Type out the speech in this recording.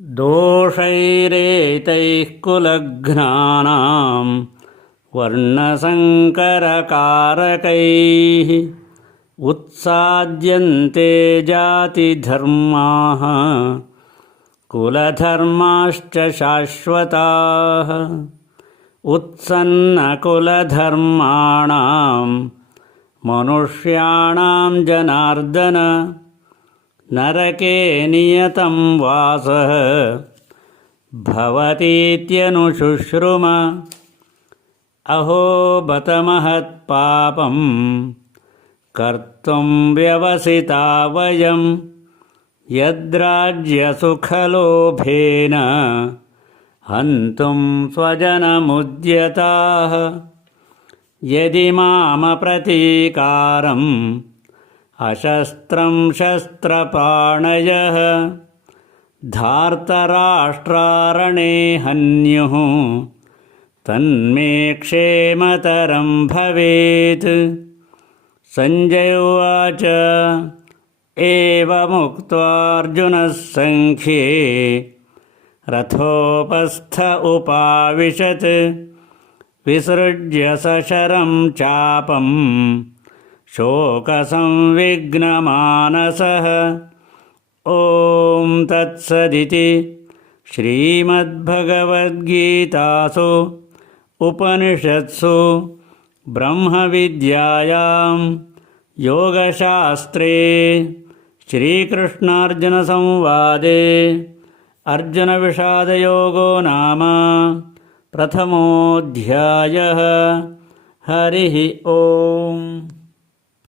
दोषैरेतैः कुलघ्नानां वर्णसङ्करकारकैः उत्साद्यन्ते जातिधर्माः कुलधर्माश्च शाश्वताः। उत्सन्नकुलधर्माणां मनुष्याणां जनार्दन नरके नियतं वासः भवतीत्यनुशुश्रुम। अहो बत महत्पापं कर्तुं व्यवसिता वयं यद्राज्यसुखलोभेन हन्तुं स्वजनमुद्यताः। यदि मामप्रतीकारम् अशस्त्रं शस्त्रपाणयः धार्तराष्ट्रारणे हन्युः तन्मे क्षेमतरं भवेत्। संजय उवाच एवमुक्त्वार्जुनः सङ्ख्ये रथोपस्थ उपाविशत् विसृज्य सशरं चापं शोकसंविघ्नमानसः। ॐ तत्सदिति श्रीमद्भगवद्गीतासु उपनिषत्सु ब्रह्मविद्यायां योगशास्त्रे श्रीकृष्णार्जुनसंवादे अर्जुनविषादयोगो नाम प्रथमोऽध्यायः। हरिः ओम्।